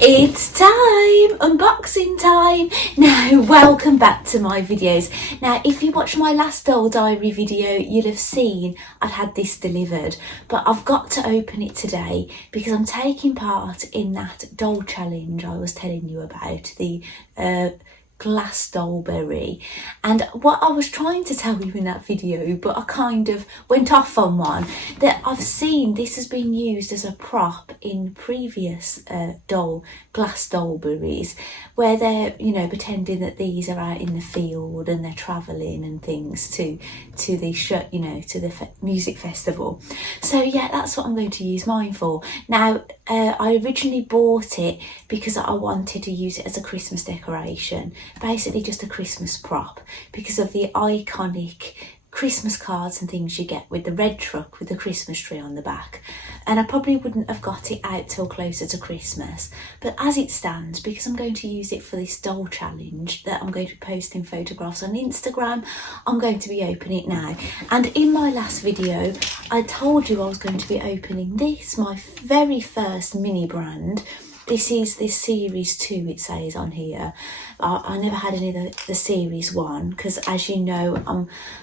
It's time! Unboxing time! Now, welcome back to my videos. Now, if you watched my last doll diary video, you'll have seen I'd had this delivered, but I've got to open it today because I'm taking part in that doll challenge I was telling you about, the glass dollberry. And what I was trying to tell you in that video, but I kind of went off on one, that I've seen this has been used as a prop in previous glass dollberries, where they're, you know, pretending that these are out in the field and they're travelling and things to the show, you know, to the music festival. So yeah, that's what I'm going to use mine for. Now, I originally bought it because I wanted to use it as a Christmas decoration, basically just a Christmas prop, because of the iconic Christmas cards and things you get with the red truck with the Christmas tree on the back. And I probably wouldn't have got it out till closer to Christmas, but as it stands, because I'm going to use it for this doll challenge that I'm going to be posting photographs on Instagram, I'm going to be opening it now. And in my last video I told you I was going to be opening this, my very first mini brand. This is this series 2, it says on here. I never had any of the series 1 because, as you know,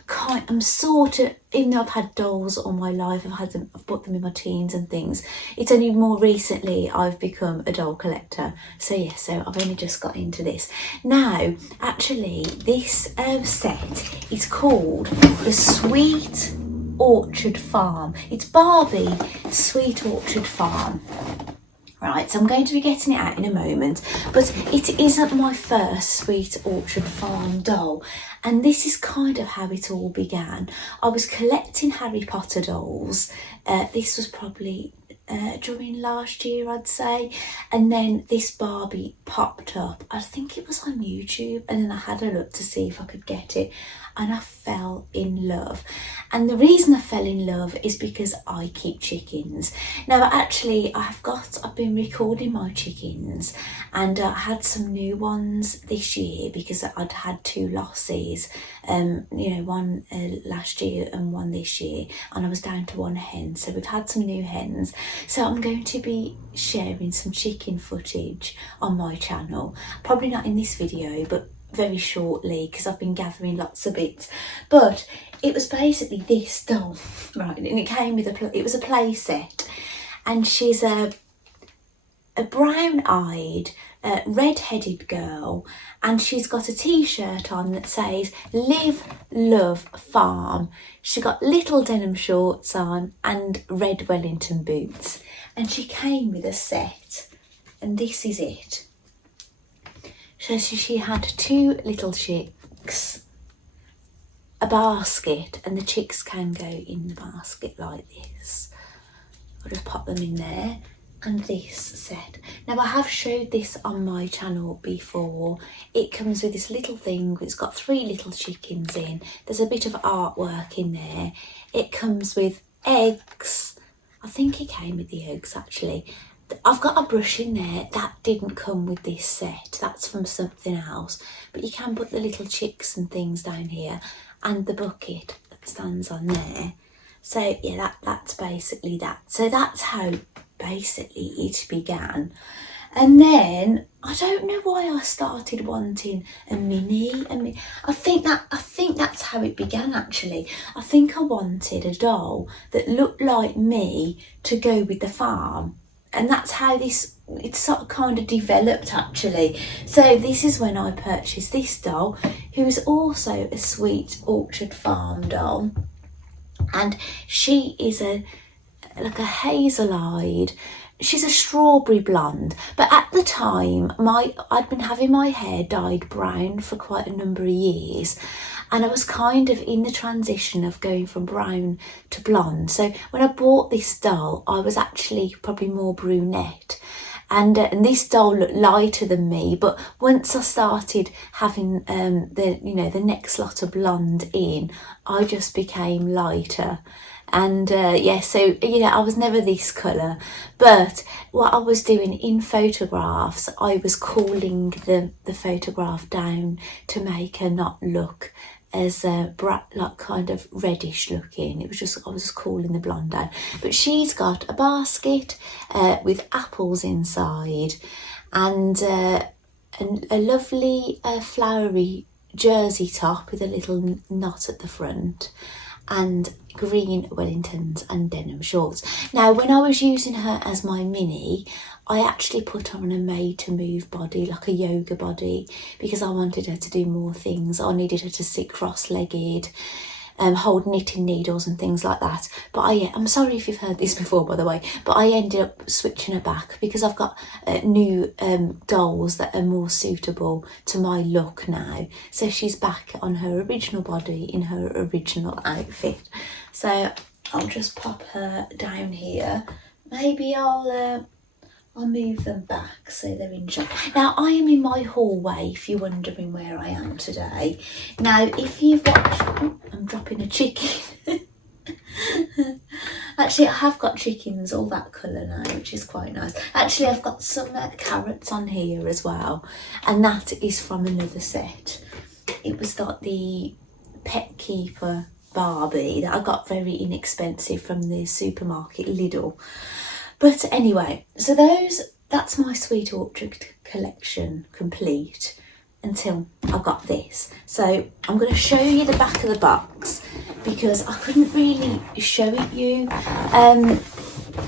I'm sort of, even though I've had dolls all my life, I've bought them in my teens and things. It's only more recently I've become a doll collector. So yeah, so I've only just got into this. Now, actually, this set is called the Sweet Orchard Farm. It's Barbie Sweet Orchard Farm. Right, so I'm going to be getting it out in a moment, but it isn't my first Sweet Orchard Farm doll, and this is kind of how it all began. I was collecting Harry Potter dolls. This was probably during last year, I'd say, and then this Barbie popped up. I think it was on YouTube, and then I had a look to see if I could get it, and I fell in love. And the reason I fell in love is because I keep chickens. Now, actually, I've been recording my chickens, and I had some new ones this year because I'd had 2 losses, you know, one last year and one this year, and I was down to 1 hen, so we've had some new hens. So I'm going to be sharing some chicken footage on my channel, probably not in this video, but very shortly, because I've been gathering lots of bits. But it was basically this doll, right, and it came with it was a play set, and she's a brown-eyed red-headed girl, and she's got a t-shirt on that says "Live, Love, Farm." She got little denim shorts on and red Wellington boots, and she came with a set, and this is it. So she had 2 little chicks, a basket, and the chicks can go in the basket like this. I'll just pop them in there, and this set. Now, I have showed this on my channel before. It comes with this little thing. It's got 3 little chickens in. There's a bit of artwork in there. It comes with eggs. I think it came with the eggs, actually. I've got a brush in there that didn't come with this set. That's from something else. But you can put the little chicks and things down here, and the bucket that stands on there. So yeah, that's basically that. So that's how basically it began. And then I don't know why I started wanting a mini. I think that's how it began, actually. I think I wanted a doll that looked like me to go with the farm. And that's how it sort of kind of developed, actually. So this is when I purchased this doll, who is also a Sweet Orchard Farm doll. And she is like a hazel-eyed, she's a strawberry blonde. But at the time, I'd been having my hair dyed brown for quite a number of years. And I was kind of in the transition of going from brown to blonde. So when I bought this doll, I was actually probably more brunette. And this doll looked lighter than me, but once I started having the next lot of blonde in, I just became lighter. And yeah, so I was never this colour, but what I was doing in photographs, I was cooling the photograph down to make her not look as like kind of reddish looking. It was just, I was just calling the blonde down. But she's got a basket with apples inside, and a lovely flowery jersey top with a little knot at the front, and green Wellingtons and denim shorts. Now, when I was using her as my mini, I actually put her on a made to move body, like a yoga body, because I wanted her to do more things. I needed her to sit cross-legged, hold knitting needles and things like that. But I'm sorry if you've heard this before, by the way, but I ended up switching her back because I've got new dolls that are more suitable to my look now. So she's back on her original body in her original outfit. So I'll just pop her down here. Maybe I'll move them back so they're in shot. Now, I am in my hallway, if you're wondering where I am today. Now, if you've watched... Oh, I'm dropping a chicken. Actually, I have got chickens all that colour now, which is quite nice. Actually, I've got some carrots on here as well, and that is from another set. It was like the Pet Keeper Barbie that I got very inexpensive from the supermarket Lidl. But anyway, so that's my Sweet Orchard collection complete until I got this. So I'm going to show you the back of the box because I couldn't really show it you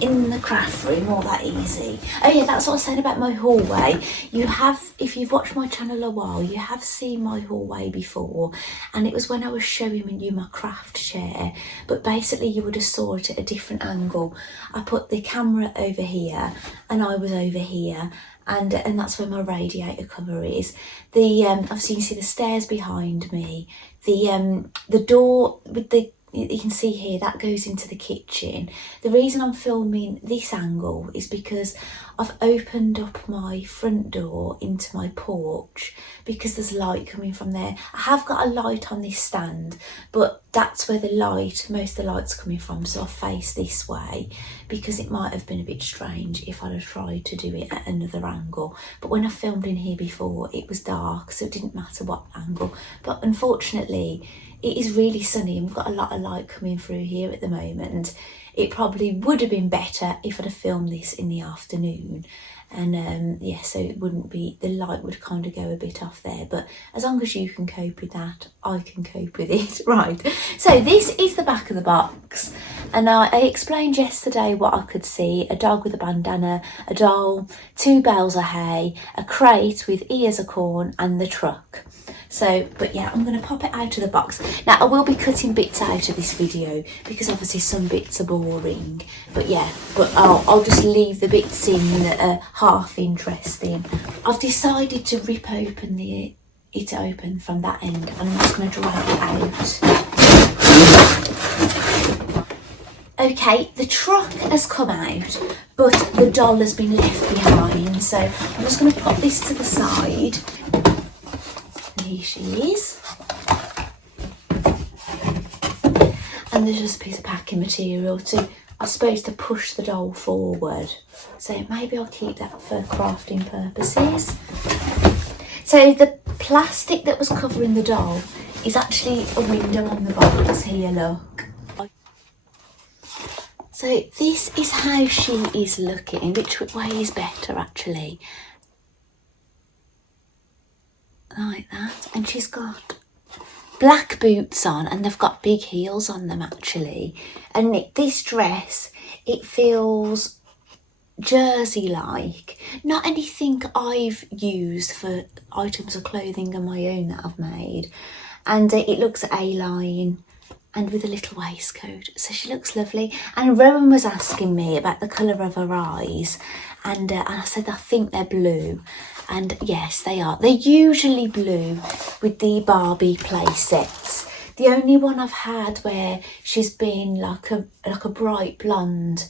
in the craft room all that easy. Oh yeah, that's what I was saying about my hallway. You have, if you've watched my channel a while, you have seen my hallway before, and it was when I was showing you my craft chair, but basically you would have saw it at a different angle. I put the camera over here and I was over here, and that's where my radiator cover is. The obviously you can see the stairs behind me, the door with the, you can see here, that goes into the kitchen. The reason I'm filming this angle is because I've opened up my front door into my porch because there's light coming from there. I have got a light on this stand, but that's where the light, most of the light's coming from, so I face this way because it might have been a bit strange if I'd have tried to do it at another angle. But when I filmed in here before, it was dark, so it didn't matter what angle. But unfortunately, it is really sunny and we've got a lot of light coming through here at the moment. It probably would have been better if I'd have filmed this in the afternoon. And yeah, so it wouldn't be, the light would kind of go a bit off there. But as long as you can cope with that, I can cope with it. Right, so this is the back of the box. And I explained yesterday what I could see: a dog with a bandana, a doll, 2 bales of hay, a crate with ears of corn, and the truck. So, but yeah, I'm going to pop it out of the box. Now, I will be cutting bits out of this video because obviously some bits are boring. But yeah, but I'll just leave the bits in that are half interesting. I've decided to rip open it open from that end, and I'm just going to drag it out. Okay, the truck has come out, but the doll has been left behind. So I'm just going to pop this to the side. Here she is, and there's just a piece of packing material to, I suppose, to push the doll forward. So maybe I'll keep that for crafting purposes. So the plastic that was covering the doll is actually a window on the box here, look. So this is how she is looking. Which way is better, actually? Like that. And she's got black boots on, and they've got big heels on them actually. And this dress, it feels jersey-like. Not anything I've used for items of clothing on my own that I've made. And it looks A-line and with a little waistcoat. So she looks lovely. And Rowan was asking me about the colour of her eyes. And I said, I think they're blue. And yes, they are. They're usually blue with the Barbie play sets. The only one I've had where she's been like a bright blonde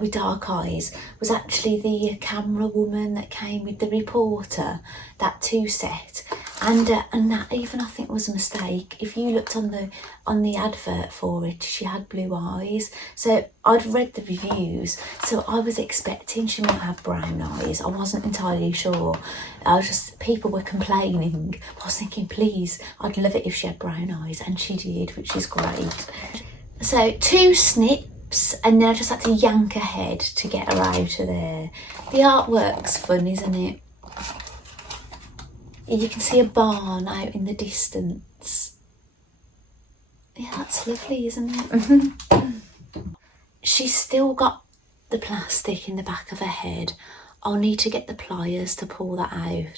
with dark eyes was actually the camera woman that came with the reporter, that 2 set. And that even I think was a mistake. If you looked on the advert for it, she had blue eyes. So I'd read the reviews, so I was expecting she might have brown eyes. I wasn't entirely sure. People were complaining. I was thinking, please, I'd love it if she had brown eyes, and she did, which is great. So 2 snips, and then I just had to yank her head to get her out of there. The artwork's fun, isn't it? You can see a barn out in the distance. Yeah, that's lovely, isn't it? She's still got the plastic in the back of her head. I'll need to get the pliers to pull that out.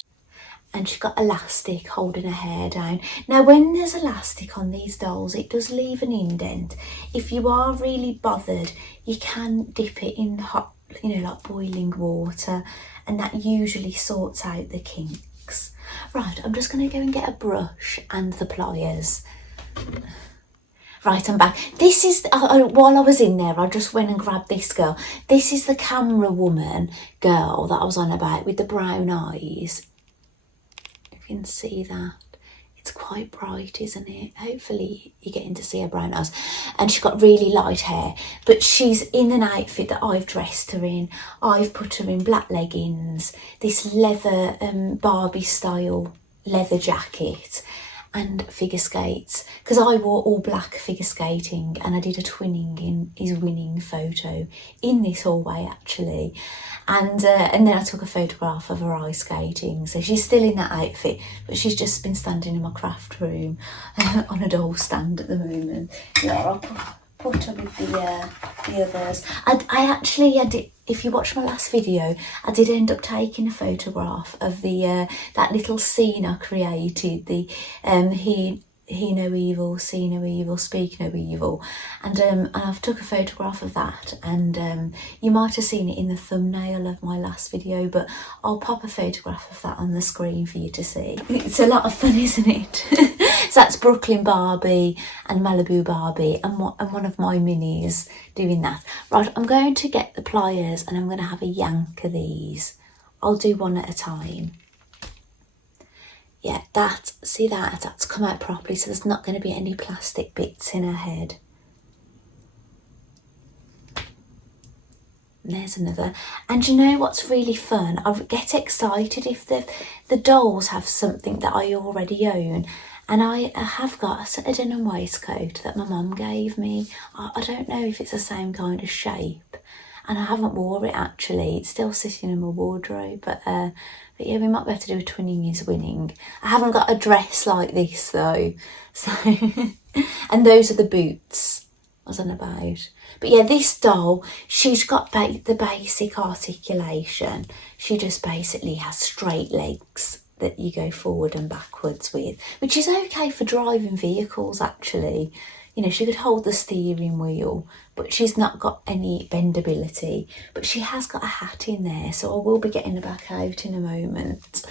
And she's got elastic holding her hair down. Now, when there's elastic on these dolls, it does leave an indent. If you are really bothered, you can dip it in hot, like boiling water, and that usually sorts out the kinks. Right, I'm just going to go and get a brush and the pliers. Right, I'm back. This is, while I was in there, I just went and grabbed this girl. This is the camera woman girl that I was on about with the brown eyes. If you can see that. It's quite bright, isn't it? Hopefully you're getting to see her brown eyes. And she's got really light hair, but she's in an outfit that I've dressed her in. I've put her in black leggings, this leather Barbie style leather jacket, and figure skates, because I wore all black figure skating, and I did a twinning in his winning photo in this hallway actually, and then I took a photograph of her ice skating. So she's still in that outfit, but she's just been standing in my craft room on a doll stand at the moment. Yeah, I'll put her with the others. I did. If you watched my last video, I did end up taking a photograph of the that little scene I created, the hear no evil, see no evil, speak no evil, and I've took a photograph of that, and you might have seen it in the thumbnail of my last video, but I'll pop a photograph of that on the screen for you to see. It's a lot of fun, isn't it? So that's Brooklyn Barbie and Malibu Barbie, and one of my minis doing that. Right, I'm going to get the pliers and I'm going to have a yank of these. I'll do one at a time. Yeah, that's come out properly, so there's not going to be any plastic bits in her head. And there's another. And you know what's really fun? I get excited if the dolls have something that I already own. And I have got a denim waistcoat that my mum gave me. I don't know if it's the same kind of shape, and I haven't wore it actually. It's still sitting in my wardrobe, but yeah, we might be able to do a twinning is winning. I haven't got a dress like this though, so and those are the boots I was on about. But yeah, this doll, she's got the basic articulation. She just basically has straight legs that you go forward and backwards with, which is okay for driving vehicles actually. She could hold the steering wheel, but she's not got any bendability. But she has got a hat in there, so I will be getting her back out in a moment.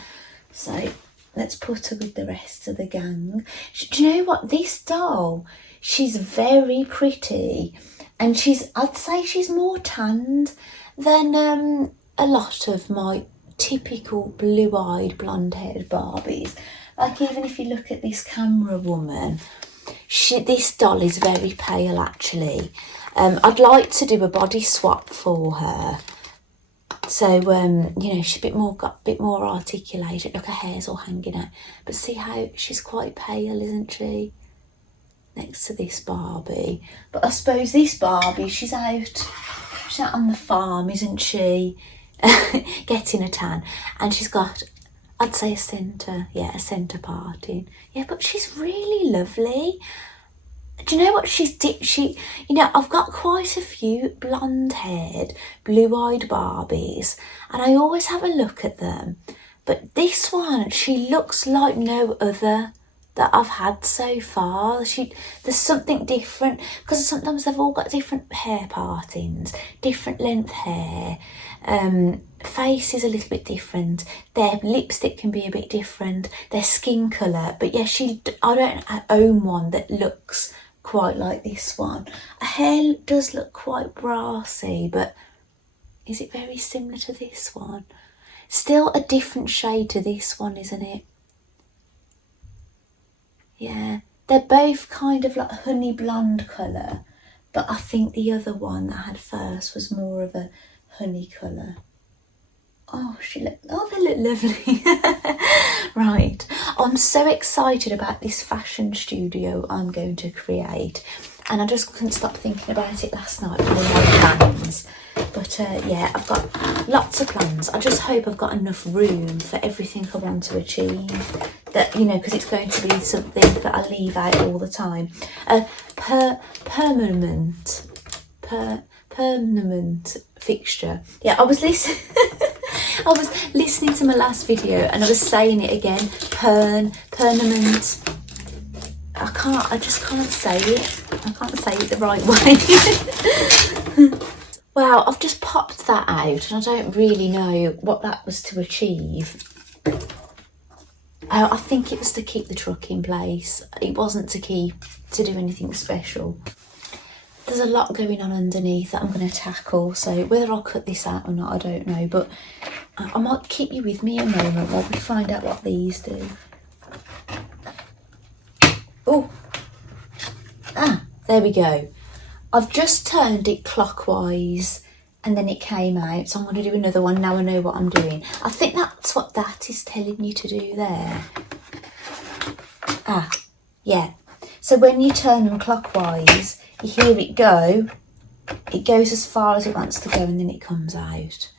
So let's put her with the rest of the gang. Do you know what? This doll, she's very pretty, and I'd say she's more tanned than a lot of my typical blue-eyed, blonde-haired Barbies. Like, even if you look at this camera woman, this doll is very pale actually. I'd like to do a body swap for her, so she's got a bit more articulated. Look, her hair's all hanging out, but see how she's quite pale, isn't she, next to this Barbie? But I suppose this Barbie, she's out on the farm, isn't she? Getting a tan, and she's got, I'd say, a centre parting. Yeah, but she's really lovely. Do you know what I've got quite a few blonde-haired, blue-eyed Barbies, and I always have a look at them. But this one, she looks like no other that I've had so far. There's something different, because sometimes they've all got different hair partings, different length hair, face is a little bit different, their lipstick can be a bit different, their skin colour. But yeah, I don't own one that looks quite like this one. Her hair does look quite brassy, but is it very similar to this one? Still a different shade to this one, isn't it? Yeah, they're both kind of like honey blonde colour, but I think the other one that I had first was more of a honey colour. Oh, they look lovely. Right, I'm so excited about this fashion studio I'm going to create, and I just couldn't stop thinking about it last night with all my plans. But yeah, I've got lots of plans. I just hope I've got enough room for everything I want to achieve. That, you know, because it's going to be something that I leave out all the time. Permanent fixture. Yeah, I was listening. I was listening to my last video and I was saying it again. Permanent. I just can't say it. I can't say it the right way. Wow, I've just popped that out and I don't really know what that was to achieve. I think it was to keep the truck in place. It wasn't to do anything special. There's a lot going on underneath that I'm going to tackle, so whether I'll cut this out or not, I don't know, but I might keep you with me a moment while we find out what these do. Oh, there we go. I've just turned it clockwise and then it came out, so I'm going to do another one now I know what I'm doing. I think that's what that is telling you to do there. Yeah. So when you turn them clockwise, you hear it go. It goes as far as it wants to go and then it comes out.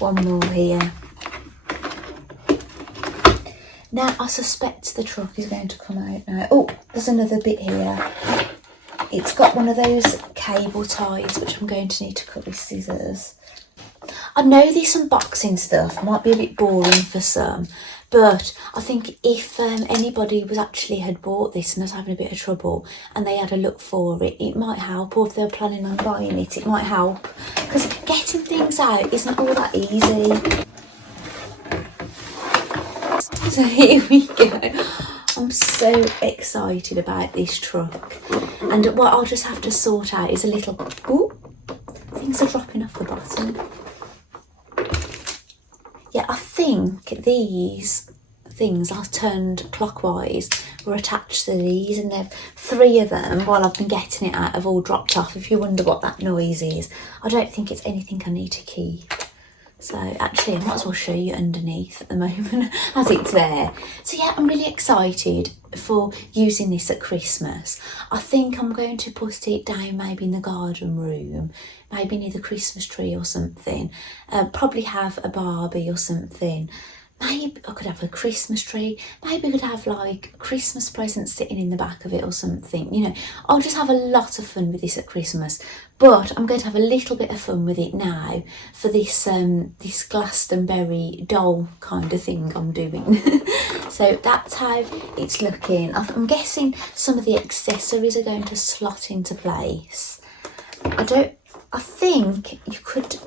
One more here. Now I suspect the truck is going to come out now. Oh, there's another bit here. It's got one of those cable ties which I'm going to need to cut with scissors. I know this unboxing stuff might be a bit boring for some, but I think if anybody had bought this and was having a bit of trouble and they had a look for it, it might help, or if they were planning on buying it, it might help, because getting things out isn't all that easy. So here we go. I'm so excited about this truck, and what I'll just have to sort out is a little... Ooh, things are dropping off the bottom. Yeah, I think these things are turned clockwise were attached to these, and there's 3 of them while I've been getting it out have all dropped off. If you wonder what that noise is, I don't think it's anything I need to keep. So actually I might as well show you underneath at the moment as it's there. So yeah, I'm really excited for using this at Christmas. I think I'm going to put it down maybe in the garden room, maybe near the Christmas tree or something. Probably have a Barbie or something. Maybe I could have a Christmas tree. Maybe I could have like Christmas presents sitting in the back of it or something. You know, I'll just have a lot of fun with this at Christmas. But I'm going to have a little bit of fun with it now for this this Glastonbury doll kind of thing I'm doing. So that's how it's looking. I'm guessing some of the accessories are going to slot into place. I think you could...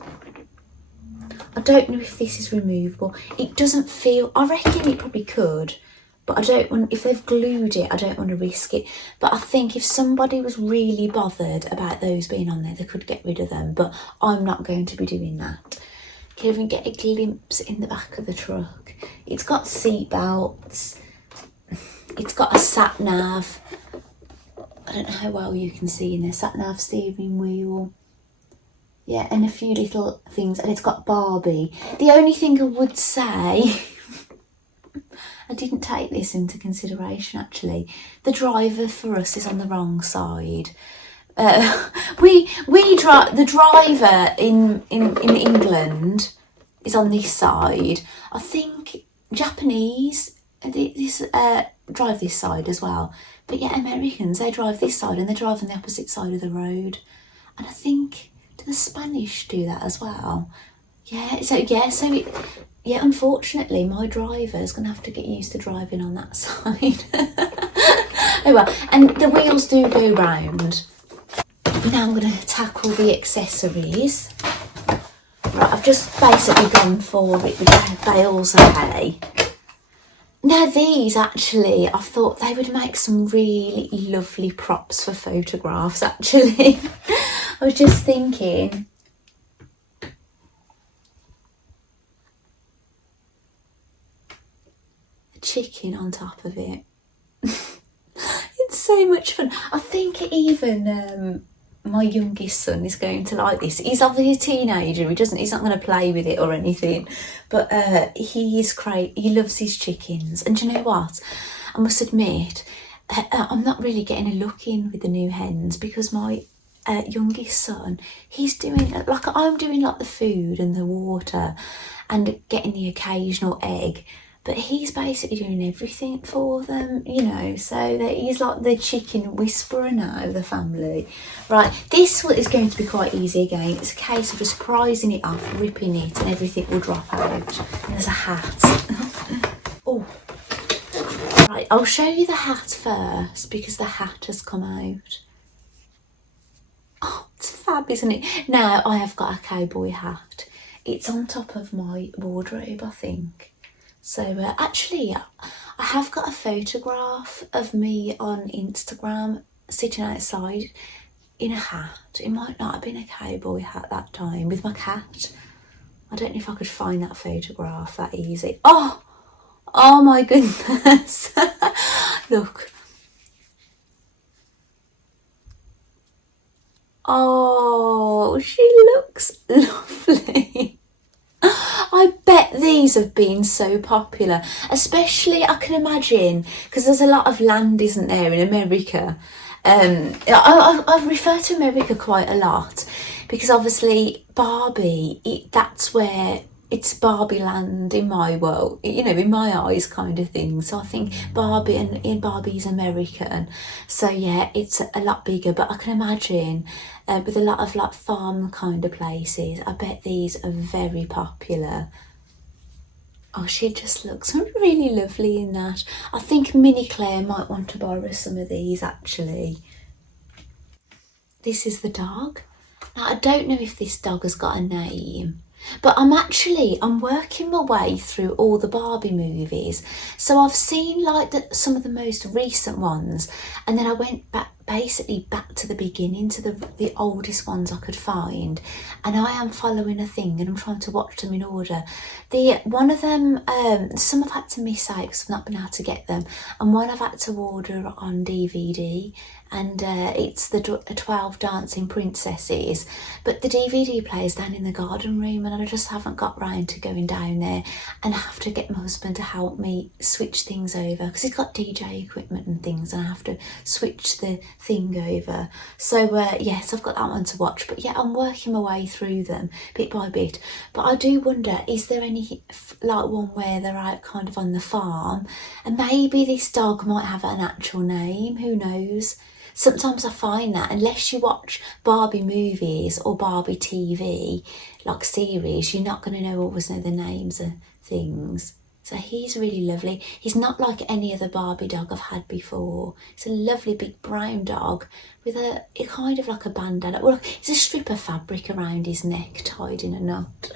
I don't know if this is removable. It doesn't feel... I reckon it probably could, but I don't want... If they've glued it, I don't want to risk it. But I think if somebody was really bothered about those being on there, they could get rid of them. But I'm not going to be doing that. You can even get a glimpse in the back of the truck. It's got seat belts. It's got a sat-nav. I don't know how well you can see in there. Sat-nav steering wheel. Yeah, and a few little things, and it's got Barbie. The only thing I would say, I didn't take this into consideration actually. The driver for us is on the wrong side. The driver in England is on this side. I think Japanese drive this side as well. But yeah, Americans, they drive this side and they drive on the opposite side of the road. And I think... Do the Spanish do that as well? Yeah, unfortunately my driver is going to have to get used to driving on that side. Oh well, and the wheels do go round. Now I'm going to tackle the accessories. Right, I've just basically gone for it with bales of hay. Now these actually, I thought they would make some really lovely props for photographs actually. I was just thinking, chicken on top of it. It's so much fun. I think even my youngest son is going to like this. He's obviously a teenager. He's not going to play with it or anything, but he is great. He loves his chickens. And do you know what? I must admit, I'm not really getting a look in with the new hens because my youngest son, he's doing like I'm doing like the food and the water and getting the occasional egg, but he's basically doing everything for them, you know, so that he's like the chicken whisperer now of the family. Right, this is going to be quite easy again. It's a case of just prizing it off, ripping it, and everything will drop out. And there's a hat. Oh, right, I'll show you the hat first because the hat has come out. Oh, it's fab, isn't it? Now I have got a cowboy hat. It's on top of my wardrobe, I think. So actually, I have got a photograph of me on Instagram sitting outside in a hat. It might not have been a cowboy hat that time with my cat. I don't know if I could find that photograph that easy. Oh my goodness. Look. Oh, she looks lovely. I bet these have been so popular, especially I can imagine because there's a lot of land, isn't there, in America. I refer to America quite a lot because obviously Barbie, that's where it's Barbie land in my world, you know, in my eyes kind of thing. So I think Barbie and Barbie's American. So yeah, it's a lot bigger, but I can imagine with a lot of like farm kind of places, I bet these are very popular. Oh, she just looks really lovely in that. I think Minnie Claire might want to borrow some of these actually. This is the dog. Now I don't know if this dog has got a name, but I'm working my way through all the Barbie movies. So I've seen like some of the most recent ones, and then I went basically back to the beginning, to the oldest ones I could find, and I am following a thing and I'm trying to watch them in order. One of them, some I've had to miss out because I've not been able to get them, and one I've had to order on DVD, and it's the 12 Dancing Princesses, but the DVD player's down in the garden room and I just haven't got round to going down there, and I have to get my husband to help me switch things over because he's got DJ equipment and things, and I have to switch the thing over. So yes, I've got that one to watch, but yeah, I'm working my way through them bit by bit. But I do wonder, is there any like one where they're out kind of on the farm, and maybe this dog might have an actual name, who knows? Sometimes I find that unless you watch Barbie movies or Barbie TV, like series, you're not going to always know the names of things. So he's really lovely. He's not like any other Barbie dog I've had before. It's a lovely big brown dog with a kind of like a bandana. Well, it's a strip of fabric around his neck tied in a knot.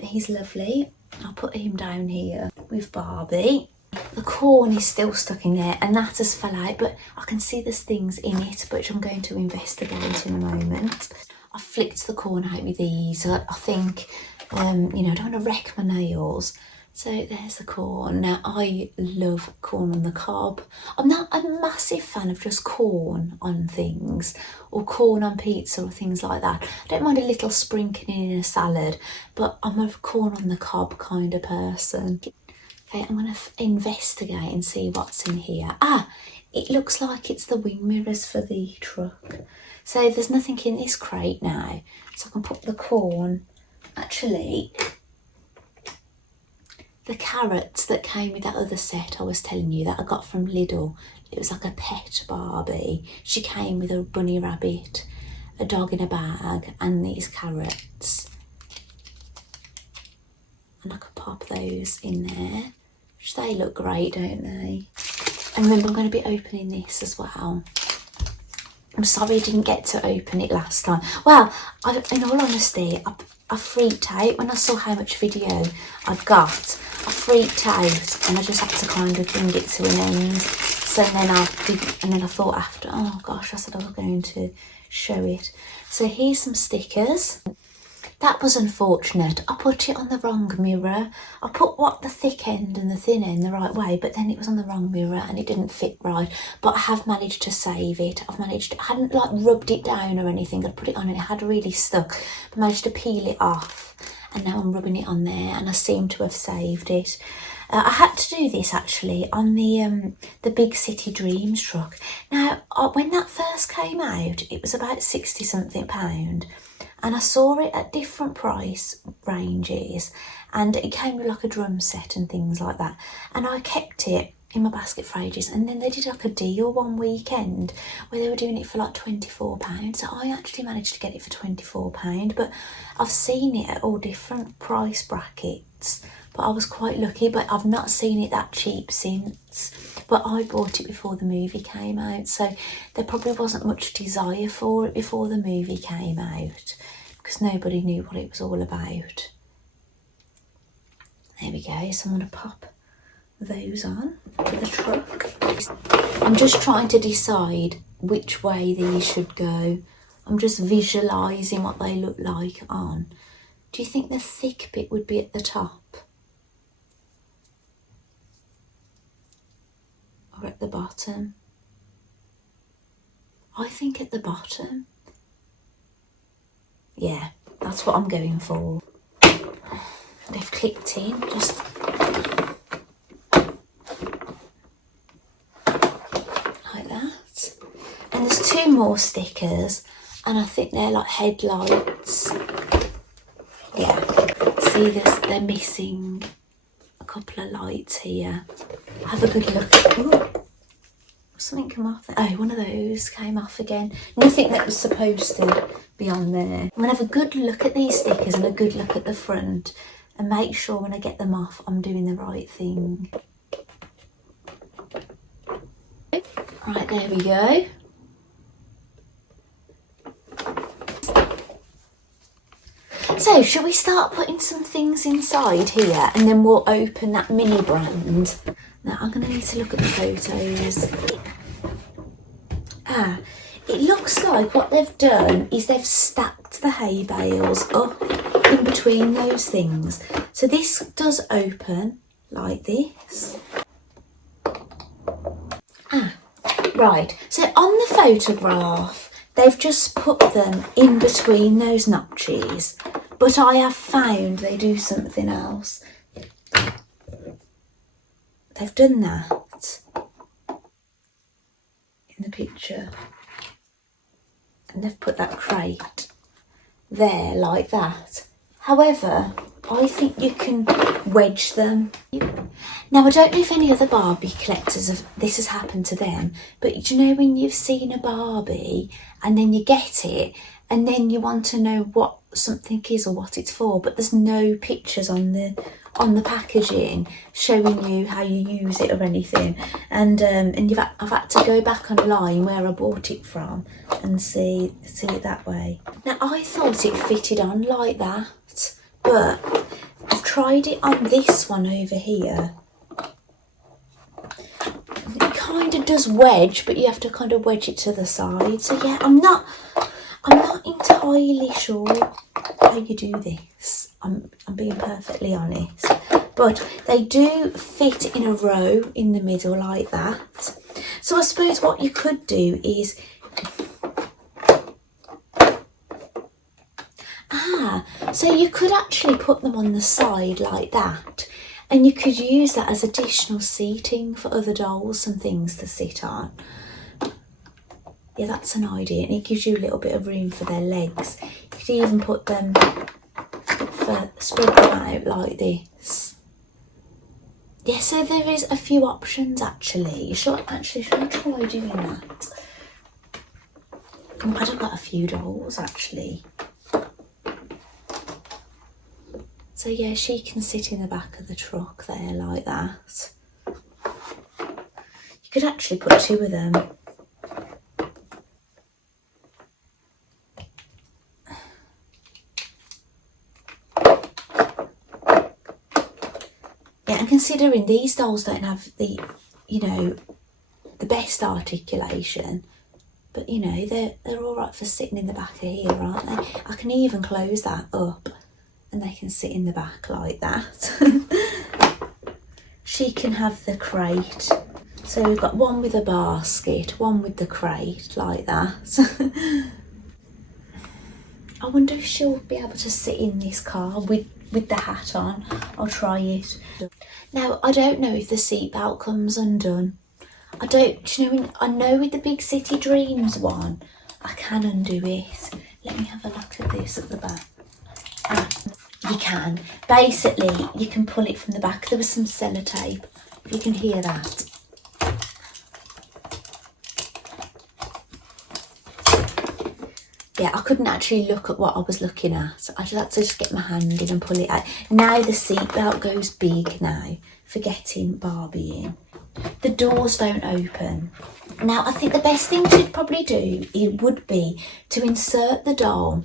He's lovely. I'll put him down here with Barbie. The corn is still stuck in there and that has fell out, but I can see there's things in it which I'm going to investigate in a moment. I flicked the corn out with these. I think, you know, I don't want to wreck my nails. So there's the corn. Now I love corn on the cob. I'm not a massive fan of just corn on things or corn on pizza or things like that. I don't mind a little sprinkling in a salad, but I'm a corn on the cob kind of person. Okay, I'm going to investigate and see what's in here. It looks like it's the wing mirrors for the truck. So there's nothing in this crate now. So I can put the corn. Actually, the carrots that came with that other set I was telling you that I got from Lidl. It was like a pet Barbie. She came with a bunny rabbit, a dog in a bag, and these carrots. And I could pop those in there. They look great, don't they? And remember, I'm going to be opening this as well. I'm sorry I didn't get to open it last time. Well, in all honesty, I freaked out when I saw how much video I'd got. I freaked out and I just had to kind of bring it to an end. So then I thought after, oh gosh, I said I was going to show it. So here's some stickers. That was unfortunate. I put it on the wrong mirror. I put the thick end and the thin end the right way, but then it was on the wrong mirror and it didn't fit right. But I have managed to save it. I hadn't like rubbed it down or anything. I'd put it on and it had really stuck. I managed to peel it off and now I'm rubbing it on there and I seem to have saved it. I had to do this actually on the Big City Dreams truck. Now, when that first came out, it was about 60 something pound. And I saw it at different price ranges and it came with like a drum set and things like that. And I kept it in my basket for ages, and then they did like a deal one weekend where they were doing it for like £24. So I actually managed to get it for £24, but I've seen it at all different price brackets. But I was quite lucky, but I've not seen it that cheap since. But I bought it before the movie came out, so there probably wasn't much desire for it before the movie came out because nobody knew what it was all about. There we go, so I'm going to pop those on to the truck. I'm just trying to decide which way these should go. I'm just visualising what they look like on. Do you think the thick bit would be at the top? Or at the bottom? I think at the bottom. Yeah, that's what I'm going for. They've clicked in, just like that. And there's two more stickers, and I think they're like headlights. Yeah, see this, they're missing a couple of lights here. Have a good look. Ooh, something come off there. Oh, one of those came off again. Nothing that was supposed to be on there. I'm going to have a good look at these stickers and a good look at the front and make sure when I get them off I'm doing the right thing. Right, there we go. So, shall we start putting some things inside here and then we'll open that mini brand? Now, I'm going to need to look at the photos. It looks like what they've done is they've stacked the hay bales up in between those things. So this does open like this. Right, so on the photograph, they've just put them in between those notches, but I have found they do something else. They've done that in the picture, and they've put that crate there like that. However, I think you can wedge them. Now, I don't know if any other Barbie collectors this has happened to them, but do you know when you've seen a Barbie and then you get it and then you want to know what something is or what it's for, but there's no pictures on the packaging showing you how you use it or anything, and I've had to go back online where I bought it from and see it that way. Now, I thought it fitted on like that, but I've tried it on this one over here. It kind of does wedge, but you have to kind of wedge it to the side. So yeah, I'm not entirely sure how you do this. I'm being perfectly honest, but they do fit in a row in the middle like that. So I suppose what you could do is so you could actually put them on the side like that, and you could use that as additional seating for other dolls and things to sit on. Yeah, that's an idea, and it gives you a little bit of room for their legs. You could even put them, spread them out like this. Yeah, so there is a few options actually. Should I try doing that? I'm glad I've got a few dolls actually. So yeah, she can sit in the back of the truck there like that. You could actually put two of them. Yeah, and considering these dolls don't have the best articulation, But you know, they're all right for sitting in the back of here, aren't they? I can even close that up and they can sit in the back like that. She can have the crate. So we've got one with a basket, one with the crate like that. I wonder if she'll be able to sit in this car with the hat on. I'll try it. Now, I don't know if the seatbelt comes undone. Do you know, I know with the Big City Dreams one, I can undo it. Let me have a look at this at the back. You can. Basically, you can pull it from the back. There was some sellotape, if you can hear that. Yeah, I couldn't actually look at what I was looking at. I just had to just get my hand in and pull it out. Now the seatbelt goes big now for getting Barbie in. The doors don't open. Now, I think the best thing to probably do, it would be to insert the doll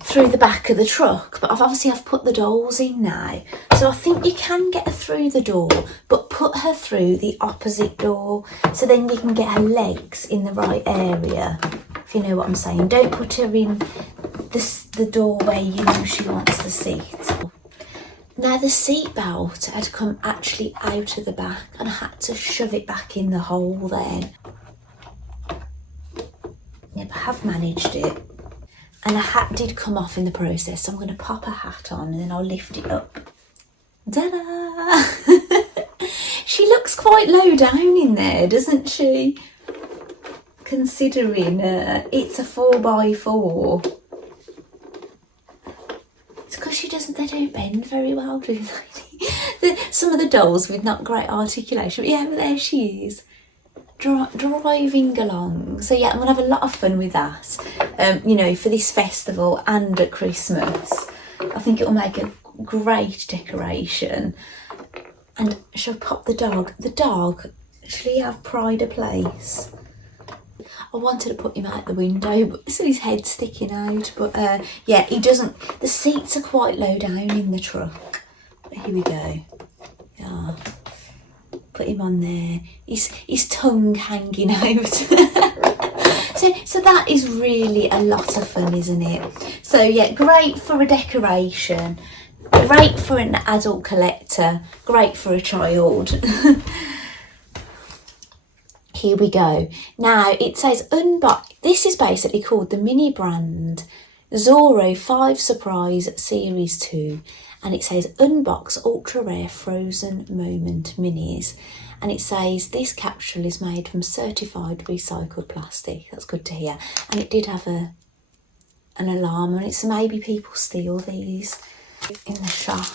through the back of the truck, but I've put the dolls in now, so I think you can get her through the door, but put her through the opposite door, so then you can get her legs in the right area, if you know what I'm saying. Don't put her in the door where you know she wants the seat. Now the seat belt had come actually out of the back and I had to shove it back in the hole then. Yep, I have managed it. And a hat did come off in the process, so I'm going to pop a hat on and then I'll lift it up. Ta-da! She looks quite low down in there, doesn't she? Considering it's a 4x4. It's because they don't bend very well, do they? Some of the dolls with not great articulation, but yeah, but there she is. Driving along. So yeah, I'm gonna have a lot of fun with that, you know, for this festival and at Christmas. I think it'll make a great decoration. And she'll pop the dog. The dog, shall he have pride of place? I wanted to put him out the window, but so his head's sticking out. But yeah, he doesn't. The seats are quite low down in the truck. But here we go. Yeah. Put him on there. His tongue hanging out. so that is really a lot of fun, isn't it? So yeah, great for a decoration, great for an adult collector, great for a child. Here we go. Now it says unbox. This is basically called the mini brand Zorro 5 Surprise Series 2. And it says unbox ultra rare frozen moment minis. And it says this capsule is made from certified recycled plastic. That's good to hear. And it did have an alarm on it, so maybe people steal these in the shop.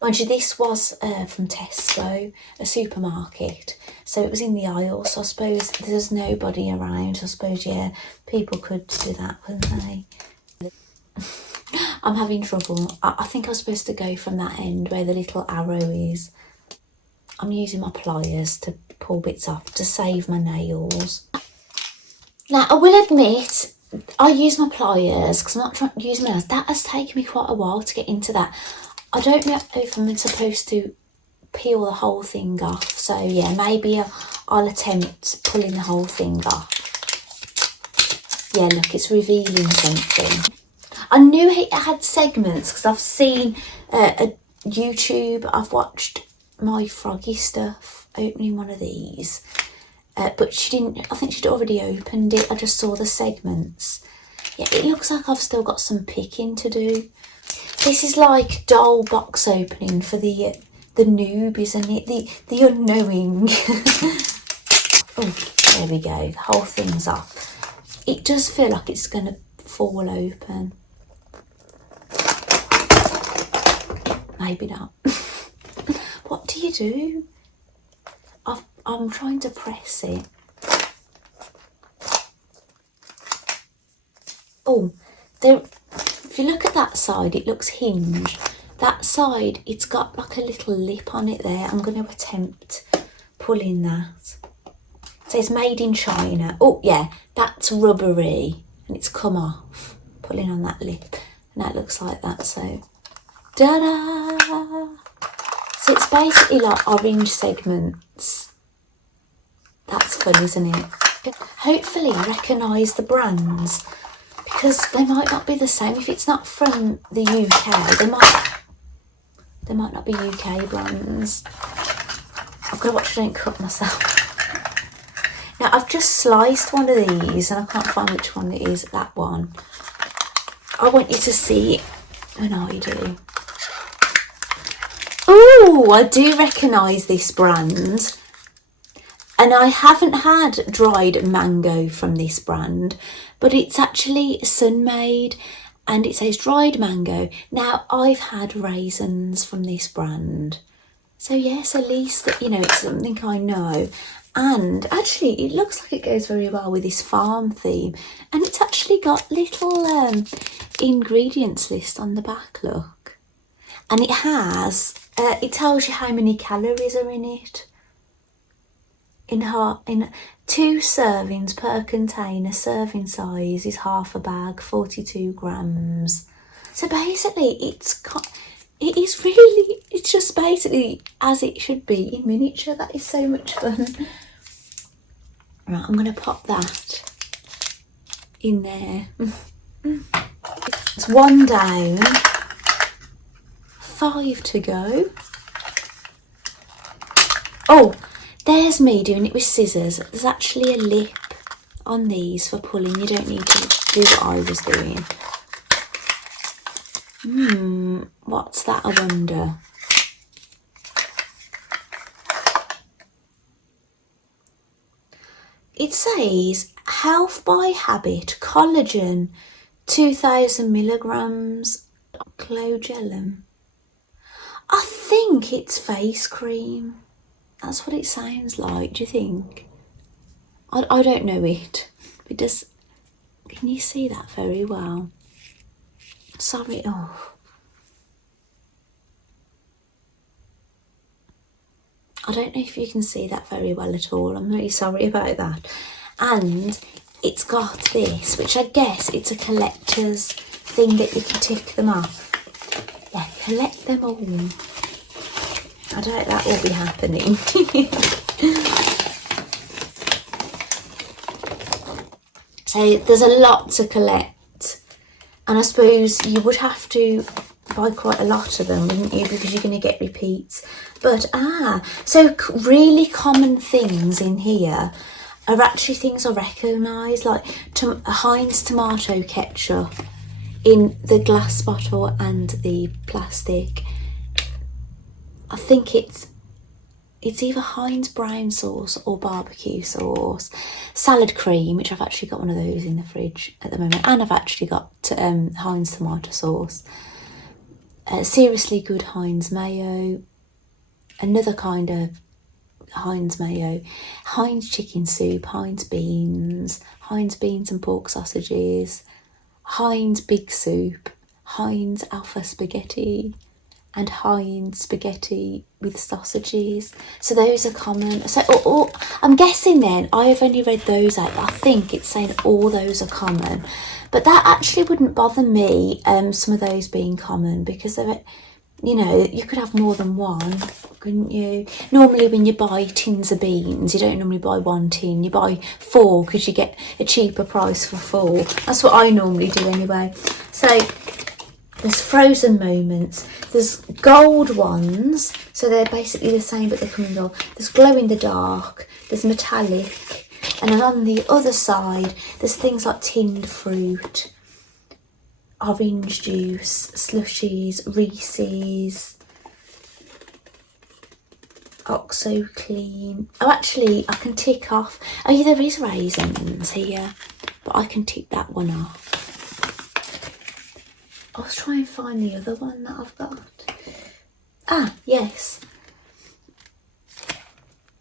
Mind you, this was from Tesco, a supermarket. So it was in the aisle, so I suppose there's nobody around. I suppose, yeah, people could do that, couldn't they? I'm having trouble. I think I was supposed to go from that end where the little arrow is. I'm using my pliers to pull bits off to save my nails. Now, I will admit, I use my pliers because I'm not trying to use my nails. That has taken me quite a while to get into that. I don't know if I'm supposed to peel the whole thing off. So yeah, maybe I'll attempt pulling the whole thing off. Yeah, look, it's revealing something. I knew it had segments because I've seen a YouTube. I've watched my Froggy stuff opening one of these, but she didn't. I think she'd already opened it. I just saw the segments. Yeah, it looks like I've still got some picking to do. This is like doll box opening for the noob, isn't it? The unknowing. Oh, there we go. The whole thing's off. It does feel like it's going to fall open. Maybe not. What do you do? I'm trying to press it. Oh, there. If you look at that side, it looks hinged. That side, it's got like a little lip on it there. I'm going to attempt pulling that. It says made in China. Oh yeah, that's rubbery and it's come off. Pulling on that lip, and that looks like that. So, ta-da! So it's basically like orange segments. That's fun, isn't it? Hopefully recognise the brands, because they might not be the same. If it's not from the UK, they might not be UK brands. I've got to watch I don't cut myself. Now I've just sliced one of these and I can't find which one it is. That one. I want you to see it when I do. Oh, I do recognise this brand. And I haven't had dried mango from this brand, but it's actually Sun-made and it says dried mango. Now, I've had raisins from this brand. So yes, at least, you know, it's something I know. And actually, it looks like it goes very well with this farm theme. And it's actually got little ingredients list on the back, look. And it has, it tells you how many calories are in it. In 2 servings per container, serving size is half a bag, 42 grams. So basically it's just basically as it should be in miniature. That is so much fun. Right, I'm going to pop that in there. It's 1 down, 5 to go. Oh, there's me doing it with scissors. There's actually a lip on these for pulling. You don't need to do what I was doing. What's that, I wonder? It says Health by Habit Collagen 2000 milligrams Clogellum. I think it's face cream. That's what it sounds like. Do you think? I don't know it. It does. Can you see that very well? Sorry. Oh, I don't know if you can see that very well at all. I'm really sorry about that. And it's got this, which I guess it's a collector's thing that you can tick them off. Yeah, collect them all. I doubt that will be happening. So there's a lot to collect, and I suppose you would have to buy quite a lot of them, wouldn't you, because you're going to get repeats. But so really common things in here are actually things I recognise, like Heinz tomato ketchup in the glass bottle and the plastic. I think it's either Heinz brown sauce or barbecue sauce. Salad cream, which I've actually got one of those in the fridge at the moment, and I've actually got Heinz tomato sauce. Seriously good Heinz mayo, another kind of Heinz mayo, Heinz chicken soup, Heinz beans and pork sausages, Heinz big soup, Heinz alpha spaghetti, and Heinz spaghetti with sausages. So those are common. So I'm guessing then I've only read those out. I think it's saying all those are common, but that actually wouldn't bother me. Some of those being common, because they're, you know, you could have more than one, couldn't you? Normally when you buy tins of beans, you don't normally buy 1 tin, you buy 4 because you get a cheaper price for 4. That's what I normally do anyway. So there's frozen moments, there's gold ones, so they're basically the same but they're coming gold. There's glow in the dark, there's metallic, and then on the other side there's things like tinned fruit, orange juice, slushies, Reese's, Oxo Clean. Oh, actually I can tick off, oh yeah, there is raisins here, but I can tick that one off. I'll try and find the other one that I've got. Ah, yes.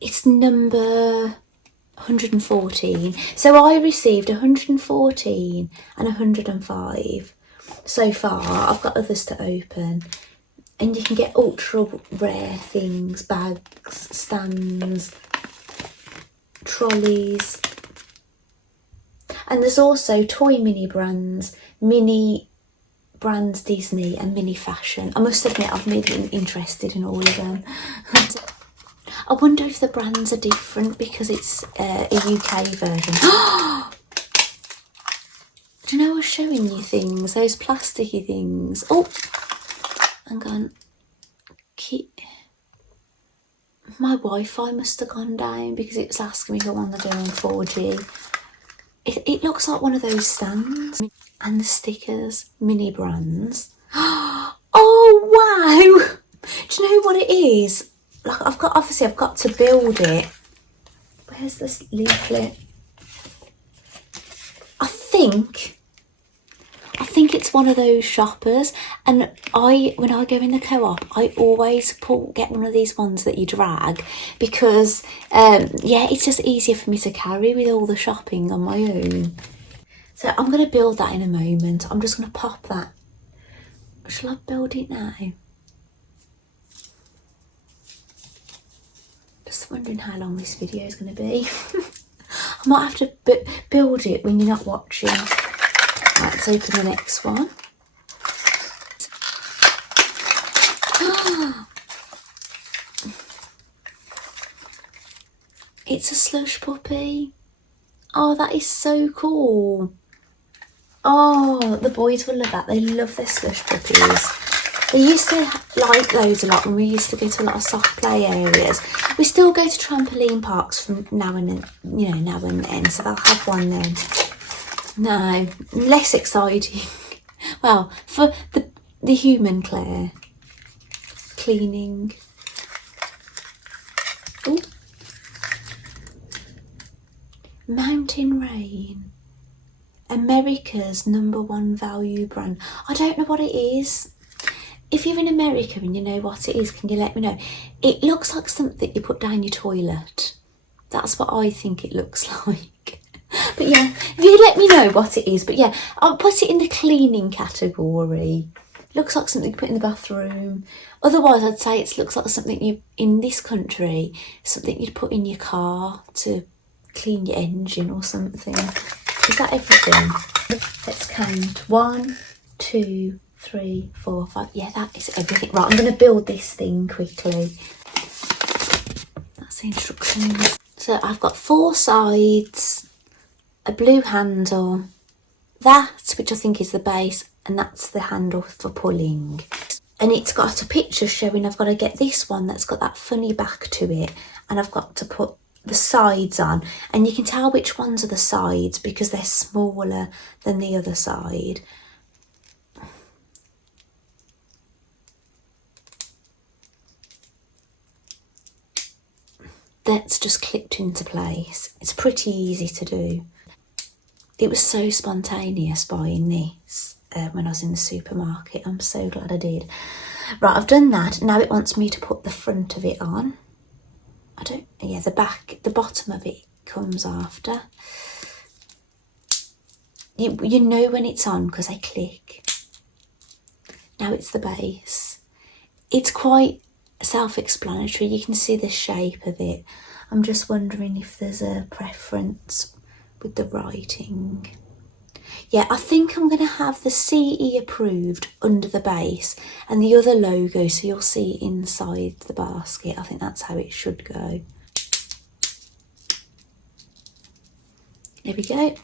It's number 114. So I received 114 and 105 so far. I've got others to open. And you can get ultra rare things, bags, stands, trolleys. And there's also toy mini brands, mini brands Disney and mini fashion. I must admit I've been interested in all of them. I wonder if the brands are different because it's a UK version. Do you know I was showing you things, those plasticky things? Oh, hang on. My Wi-Fi must have gone down because it was asking me if I wanted to do on 4G. It looks like one of those stands. And the stickers, mini brands. Oh wow! Do you know what it is? Like I've got to build it. Where's this leaflet? I think it's one of those shoppers, and when I go in the co-op, I always get one of these ones that you drag because yeah, it's just easier for me to carry with all the shopping on my own. So I'm going to build that in a moment. I'm just going to pop that. Shall I build it now? Just wondering how long this video is going to be. I might have to build it when you're not watching. Let's open the next one. It's a slush puppy. Oh, that is so cool. Oh, the boys will love that. They love their slush puppies. They used to like those a lot when we used to go to a lot of soft play areas. We still go to trampoline parks from now and then, now and then, so they'll have one then. No, less exciting. Well, for the human Claire. Cleaning. Ooh. Mountain Rain. America's #1 value brand. I don't know what it is. If you're in America and you know what it is, can you let me know? It looks like something you put down your toilet. That's what I think it looks like. But yeah, if you let me know what it is. But yeah, I'll put it in the cleaning category. Looks like something you put in the bathroom. Otherwise, I'd say it looks like something in this country, something you'd put in your car to clean your engine or something. Is that everything? Let's count. 1, 2, 3, 4, 5. Yeah, that is everything. Right, I'm going to build this thing quickly. That's the instructions. So I've got 4 sides, a blue handle, that, which I think is the base, and that's the handle for pulling. And it's got a picture showing I've got to get this one that's got that funny back to it, and I've got to put the sides on, and you can tell which ones are the sides because they're smaller than the other side. That's just clipped into place. It's pretty easy to do. It was so spontaneous buying this when I was in the supermarket. I'm so glad I did. Right, I've done that. Now it wants me to put the front of it on. The bottom of it comes after. You know when it's on because they click. Now it's the base. It's quite self-explanatory. You can see the shape of it. I'm just wondering if there's a preference with the writing. Yeah, I think I'm going to have the CE approved under the base and the other logo, so you'll see it inside the basket. I think that's how it should go. There we go.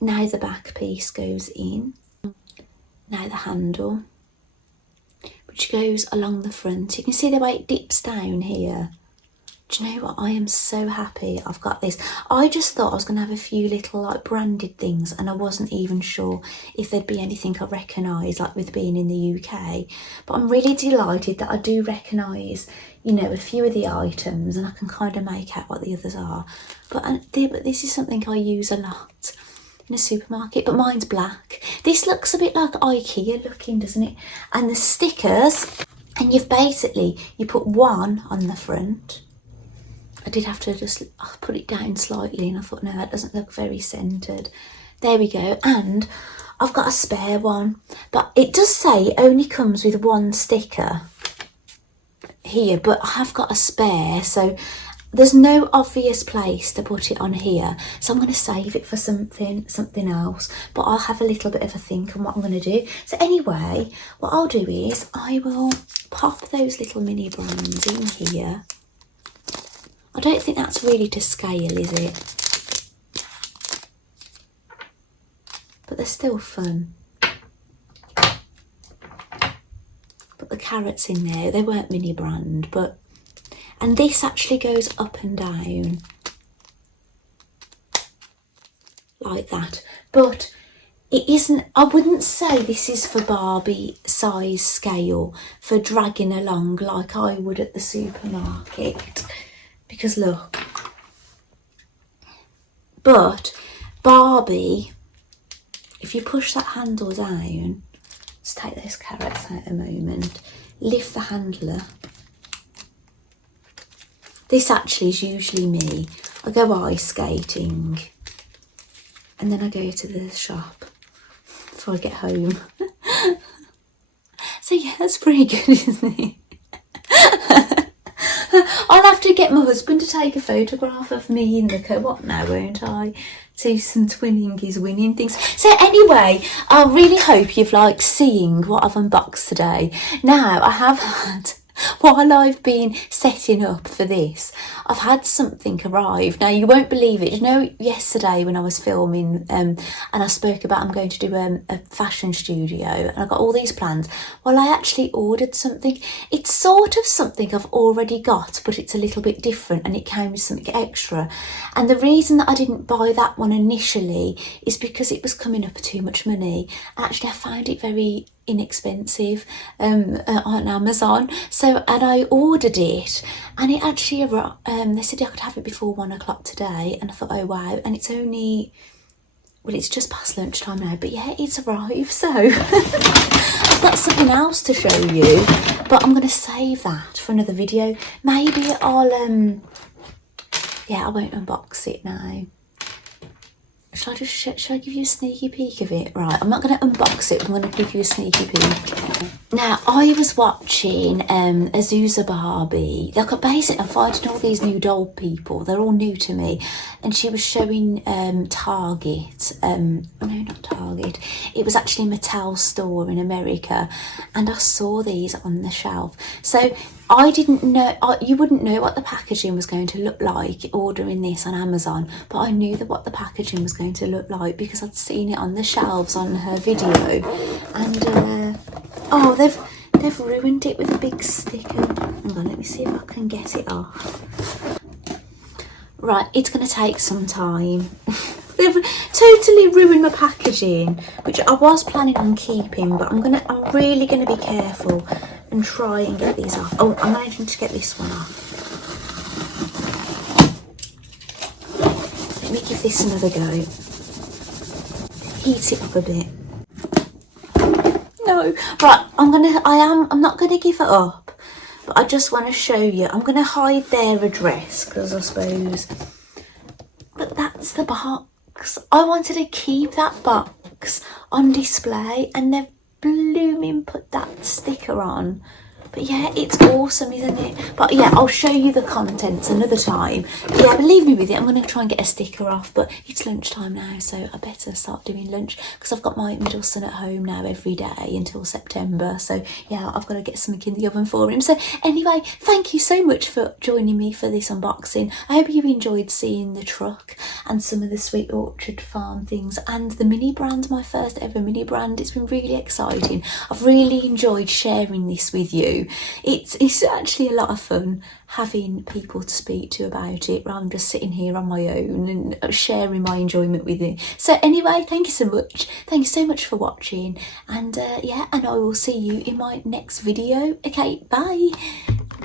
Now the back piece goes in. Now the handle, which goes along the front. You can see the way it dips down here. Do you know what? I am so happy I've got this. I just thought I was going to have a few little like branded things, and I wasn't even sure if there'd be anything I recognise, like with being in the UK. But I'm really delighted that I do recognise, a few of the items, and I can kind of make out what the others are. But this is something I use a lot in a supermarket, but mine's black. This looks a bit like IKEA looking, doesn't it? And the stickers, and you put one on the front. I did have to just put it down slightly, and I thought, no, that doesn't look very centred. There we go. And I've got a spare one, but it does say it only comes with 1 sticker here, but I have got a spare, so there's no obvious place to put it on here. So I'm going to save it for something else, but I'll have a little bit of a think on what I'm going to do. So anyway, what I'll do is I will pop those little mini brands in here. I don't think that's really to scale, is it? But they're still fun. Put the carrots in there. They weren't mini brand, but... And this actually goes up and down. Like that. But it isn't... I wouldn't say this is for Barbie size scale, for dragging along like I would at the supermarket. Because look. But Barbie, if you push that handle down, let's take those carrots out a moment, lift the handle up. This actually is usually me. I go ice skating and then I go to the shop before I get home. So yeah, that's pretty good, isn't it? I'll have to get my husband to take a photograph of me in the co-op now, won't I? Do some twinning is winning things. So anyway, I really hope you've liked seeing what I've unboxed today. Now, I have had, while I've been setting up for this, I've had something arrive. Now, you won't believe it. You know, yesterday when I was filming and I spoke about I'm going to do a fashion studio and I got all these plans. Well, I actually ordered something. It's sort of something I've already got, but it's a little bit different and it came with something extra. And the reason that I didn't buy that one initially is because it was coming up too much money. And actually, I found it very inexpensive on Amazon, so, and I ordered it and it actually arrived. They said I could have it before 1 o'clock today, and I thought, oh wow, and it's only, well, it's just past lunchtime now, but yeah, it's arrived. So I've got something else to show you, but I'm going to save that for another video. Maybe I'll yeah, I won't unbox it now. Should I give you a sneaky peek of it? Right, I'm not going to unbox it, I'm going to give you a sneaky peek. Now, I was watching Azusa Barbie. Like, basically, I'm finding all these new doll people. They're all new to me. And she was showing Target. No, not Target. It was actually Mattel's store in America. And I saw these on the shelf. So I didn't know, you wouldn't know what the packaging was going to look like ordering this on Amazon, but I knew that what the packaging was going to look like because I'd seen it on the shelves on her video. And oh, they've ruined it with a big sticker. Hang on, let me see if I can get it off. Right, it's going to take some time. They've totally ruined my packaging, which I was planning on keeping, but I'm really gonna be careful and try and get these off. Oh, I'm managing to get this one off. Let me give this another go. Heat it up a bit. No, right, I'm not gonna give it up, but I just want to show you. I'm gonna hide their address because I suppose, but that's the box. I wanted to keep that box on display and they've blooming put that sticker on. But yeah, it's awesome, isn't it? But yeah, I'll show you the contents another time. But yeah, believe me with it, I'm going to try and get a sticker off, but it's lunchtime now, so I better start doing lunch because I've got my middle son at home now every day until September. So yeah, I've got to get something in the oven for him. So anyway, thank you so much for joining me for this unboxing. I hope you enjoyed seeing the truck and some of the Sweet Orchard Farm things and the mini brand, my first ever mini brand. It's been really exciting. I've really enjoyed sharing this with you. It's actually a lot of fun having people to speak to about it rather than just sitting here on my own and sharing my enjoyment with you. So anyway, thank you so much. Thank you so much for watching, and yeah, and I will see you in my next video. Okay, bye.